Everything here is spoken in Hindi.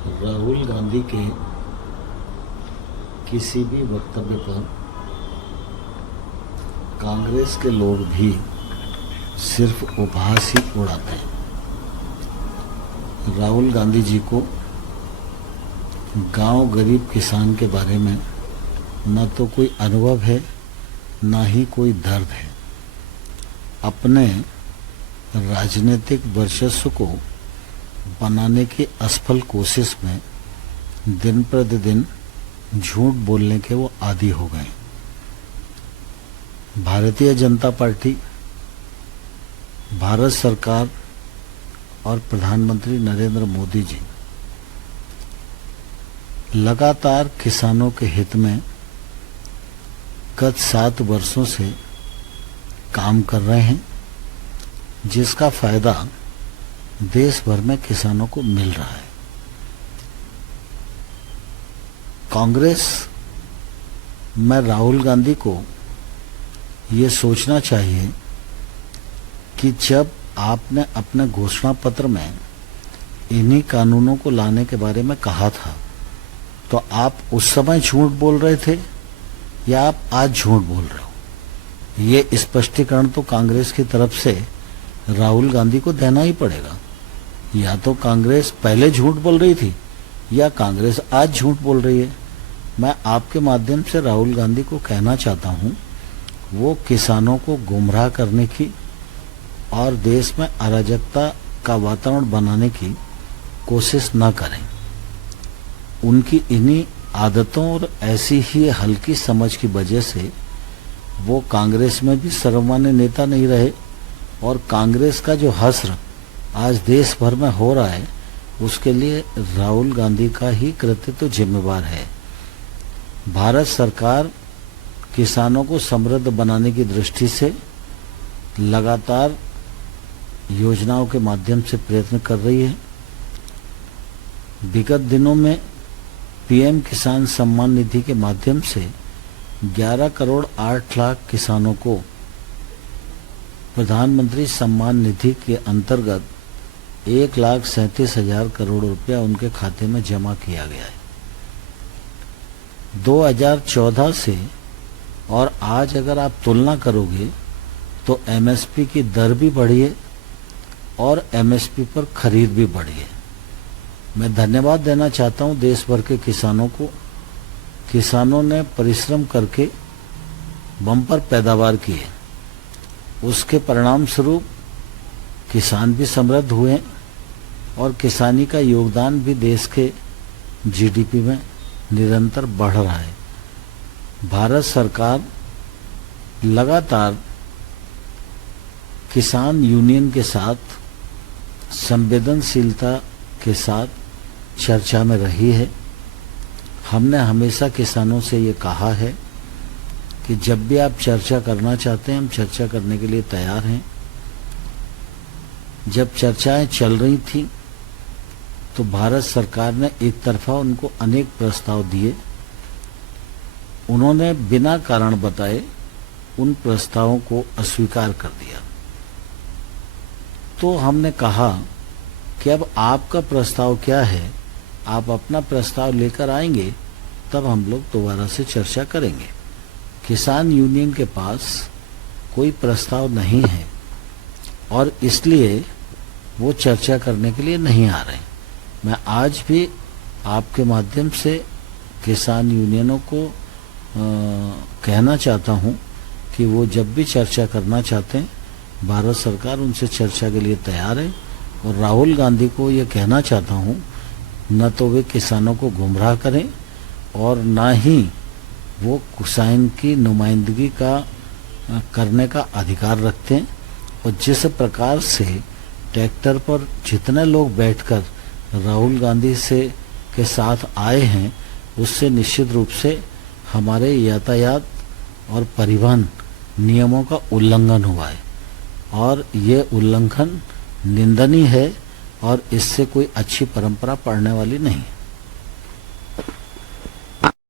राहुल गांधी के किसी भी वक्तव्य पर कांग्रेस के लोग भी सिर्फ उपहास ही उड़ाते हैं। राहुल गांधी जी को गांव गरीब किसान के बारे में न तो कोई अनुभव है, न ही कोई दर्द है। अपने राजनीतिक वर्चस्व को बनाने की असफल कोशिश में दिन प्रतिदिन झूठ बोलने के वो आदी हो गए। भारतीय जनता पार्टी, भारत सरकार और प्रधानमंत्री नरेंद्र मोदी जी लगातार किसानों के हित में गत 7 वर्षों से काम कर रहे हैं, जिसका फायदा देश भर में किसानों को मिल रहा है। कांग्रेस में राहुल गांधी को ये सोचना चाहिए कि जब आपने अपने घोषणा पत्र में इन्हीं कानूनों को लाने के बारे में कहा था, तो आप उस समय झूठ बोल रहे थे या आप आज झूठ बोल रहे हो? ये स्पष्टीकरण तो कांग्रेस की तरफ से राहुल गांधी को देना ही पड़ेगा। या तो कांग्रेस पहले झूठ बोल रही थी या कांग्रेस आज झूठ बोल रही है। मैं आपके माध्यम से राहुल गांधी को कहना चाहता हूं, वो किसानों को गुमराह करने की और देश में अराजकता का वातावरण बनाने की कोशिश न करें। उनकी इन्हीं आदतों और ऐसी ही हल्की समझ की वजह से वो कांग्रेस में भी सर्वमान्य नेता नहीं रहे, और कांग्रेस का जो हश्र आज देश भर में हो रहा है, उसके लिए राहुल गांधी का ही कृतित्व जिम्मेवार है। भारत सरकार किसानों को समृद्ध बनाने की दृष्टि से लगातार योजनाओं के माध्यम से प्रयत्न कर रही है। विगत दिनों में पीएम किसान सम्मान निधि के माध्यम से 11 करोड़ 8 लाख किसानों को प्रधानमंत्री सम्मान निधि के अंतर्गत 1,37,000 करोड़ रुपया उनके खाते में जमा किया गया है। 2014 से और आज अगर आप तुलना करोगे तो एमएसपी की दर भी बढ़ी है और एमएसपी पर खरीद भी बढ़ी है। मैं धन्यवाद देना चाहता हूं देश भर के किसानों को। किसानों ने परिश्रम करके बम्पर पैदावार की है, उसके परिणाम स्वरूप किसान भी समृद्ध हुए और किसानी का योगदान भी देश के जीडीपी में निरंतर बढ़ रहा है। भारत सरकार लगातार किसान यूनियन के साथ संवेदनशीलता के साथ चर्चा में रही है। हमने हमेशा किसानों से ये कहा है कि जब भी आप चर्चा करना चाहते हैं, हम चर्चा करने के लिए तैयार हैं। जब चर्चाएं चल रही थी तो भारत सरकार ने एक तरफा उनको अनेक प्रस्ताव दिए। उन्होंने बिना कारण बताए उन प्रस्तावों को अस्वीकार कर दिया। तो हमने कहा कि अब आपका प्रस्ताव क्या है, आप अपना प्रस्ताव लेकर आएंगे तब हम लोग दोबारा से चर्चा करेंगे। किसान यूनियन के पास कोई प्रस्ताव नहीं है और इसलिए वो चर्चा करने के लिए नहीं आ रहे। मैं आज भी आपके माध्यम से किसान यूनियनों को कहना चाहता हूं कि वो जब भी चर्चा करना चाहते हैं, भारत सरकार उनसे चर्चा के लिए तैयार है। और राहुल गांधी को ये कहना चाहता हूं, न तो वे किसानों को गुमराह करें और न ही वो किसान की नुमाइंदगी का करने का अधिकार रखते हैं। और जिस प्रकार से ट्रैक्टर पर जितने लोग बैठकर राहुल गांधी से के साथ आए हैं, उससे निश्चित रूप से हमारे यातायात और परिवहन नियमों का उल्लंघन हुआ है और ये उल्लंघन निंदनीय है और इससे कोई अच्छी परंपरा पड़ने वाली नहीं है।